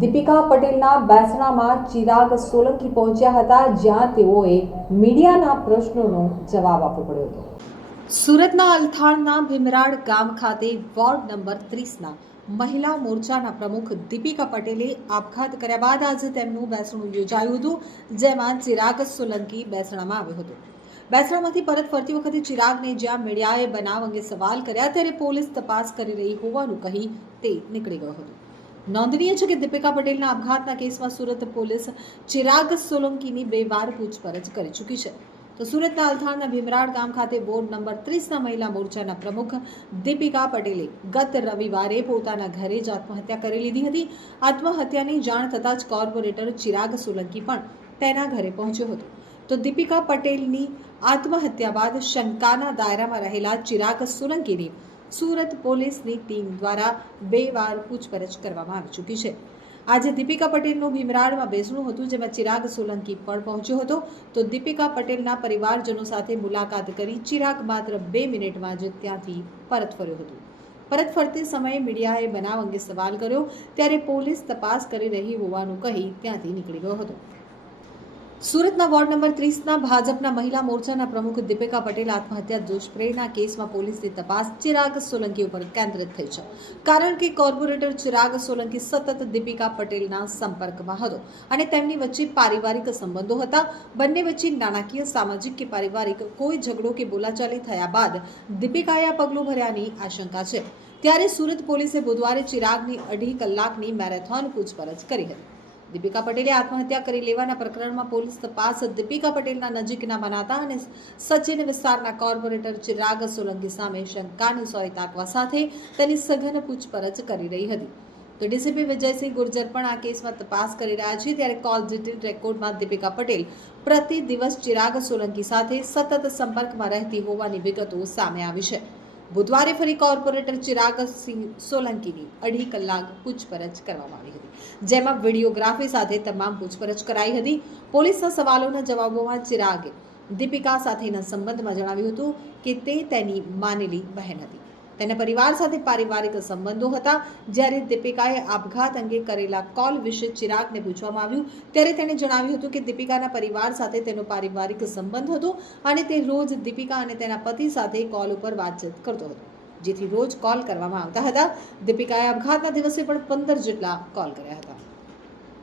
દીપિકા પટેલના બેસણામાં ચિરાગ સોલંકી પહોંચ્યા હતા, જ્યાં તેઓએ મીડિયાના પ્રશ્નોનો જવાબ આપવો પડ્યો હતો। સુરતના અલથાણના ભીમરાડ ગામ ખાતે વોર્ડ નંબર 30ના મહિલા મોરચાના પ્રમુખ દીપિકા પટેલે આપઘાત કર્યા બાદ આજે તેમનું બેસણું યોજાયું હતું, જેમાં ચિરાગ સોલંકી બેસણામાં આવ્યો હતો। બેસણામાંથી પરત ફરતી વખતે ચિરાગને જ્યાં મીડિયાએ બનાવ અંગે સવાલ કર્યા, ત્યારે પોલીસ તપાસ કરી રહી હોવાનું કહી તે નીકળી ગયો હતો। નોંધનીય છે કે દીપિકા પટેલના આપઘાતના કેસમાં સુરત પોલીસ ચિરાગ સોલંકીની 2 વાર પૂછપરછ કરી ચૂકી છે। તો સુરતના અલથાણના ભીમરાડ ગામ ખાતે વોર્ડ નંબર 30ના મહિલા મોરચાના પ્રમુખ દીપિકા પટેલે ગત રવિવારે પોતાના ઘરે જ આત્મહત્યા કરી લીધી હતી। આત્મહત્યાની જાણ થતાં જ કોર્પોરેટર ચિરાગ સોલંકી પણ તેના ઘરે પહોંચ્યો હતો। તો દીપિકા પટેલની આત્મહત્યા બાદ શંકાના દાયરામાં રહેલા ચિરાગ સોલંકીની સુરત પોલીસની ટીમ દ્વારા 2 વાર પૂછપરછ કરવામાં આવી ચૂકી છે। આજે દીપિકા પટેલનું ભીમરાડમાં બેસણું હતું, જેમાં ચિરાગ સોલંકી પણ પહોંચ્યો હતો। તો દીપિકા પટેલના પરિવારજનો સાથે મુલાકાત કરી ચિરાગ માત્ર 2 મિનિટમાં જ ત્યાંથી પરત ફર્યો હતો। પરત ફરતી સમયે મીડિયાએ બનાવ અંગે સવાલ કર્યો, ત્યારે પોલીસ તપાસ કરી રહી હોવાનું કહી ત્યાંથી નીકળી ગયો હતો। સુરતના વોર્ડ નંબર 30ના ભાજપના મહિલા મોરચાના પ્રમુખ દીપિકા પટેલ આત્મહત્યા દુષ્પ્રેરણા કેસમાં પોલીસની તપાસ ચિરાગ સોલંકી ઉપર કેન્દ્રિત થઈ છે, કારણ કે કોર્પોરેટર ચિરાગ સોલંકી સતત દીપિકા પટેલના સંપર્કમાં હતો અને તેમની વચ્ચે પારિવારિક સંબંધો હતા। બંને વચ્ચે નાણાકીય, સામાજિક કે પારિવારિક કોઈ ઝઘડો કે બોલાચાલી થયા બાદ દીપિકાએ આ પગલું ભર્યાની આશંકા છે। ત્યારે સુરત પોલીસે બુધવારે ચિરાગની 2.5 કલાકની મેરેથોન પૂછપરછ કરી હતી। દીપિકા પટેલે આત્મહત્યા કરી લેવાના પ્રકરણમાં પોલીસ તપાસ દીપિકા પટેલના નજીકના મનાતા અને સચિન વિસ્તારના કોર્પોરેટર ચિરાગ સોલંકી સામે શંકાની સોય તાકવા સાથે તેની સઘન પૂછપરછ કરી રહી હતી। તો ડીસીપી વિજયસિંહ ગુર્જર પણ આ કેસમાં તપાસ કરી રહ્યા છે। ત્યારે કોલ ડિટેલ રેકોર્ડમાં દીપિકા પટેલ પ્રતિ દિવસ ચિરાગ સોલંકી સાથે સતત સંપર્કમાં રહેતી હોવાની વિગતો સામે આવી છે। બુધવારે ફરી કોર્પોરેટર ચિરાગ સોલંકીની 2.5 કલાક પૂછપરછ કરવામાં આવી હતી, જેમાં વિડીયોગ્રાફી સાથે તમામ પૂછપરછ કરાઈ હતી। પોલીસના સવાલોના જવાબોમાં ચિરાગે દીપિકા સાથેના સંબંધમાં જણાવ્યું હતું કે તે તેની માનેલી બહેન હતી, તેના પરિવાર સાથે પારિવારિક સંબંધો હતા। જ્યારે દીપિકાએ આપઘાત અંગે કરેલા કોલ વિશે ચિરાગને પૂછવામાં આવ્યું, ત્યારે તેણે જણાવ્યું હતું કે દીપિકાના પરિવાર સાથે તેનો પારિવારિક સંબંધ હતો અને તે રોજ દીપિકા અને તેના પતિ સાથે કોલ ઉપર વાતચીત કરતો હતો, જેથી રોજ કોલ કરવામાં આવતા હતા। દીપિકાએ આપઘાતના દિવસે પણ 15 જેટલા કોલ કર્યા હતા।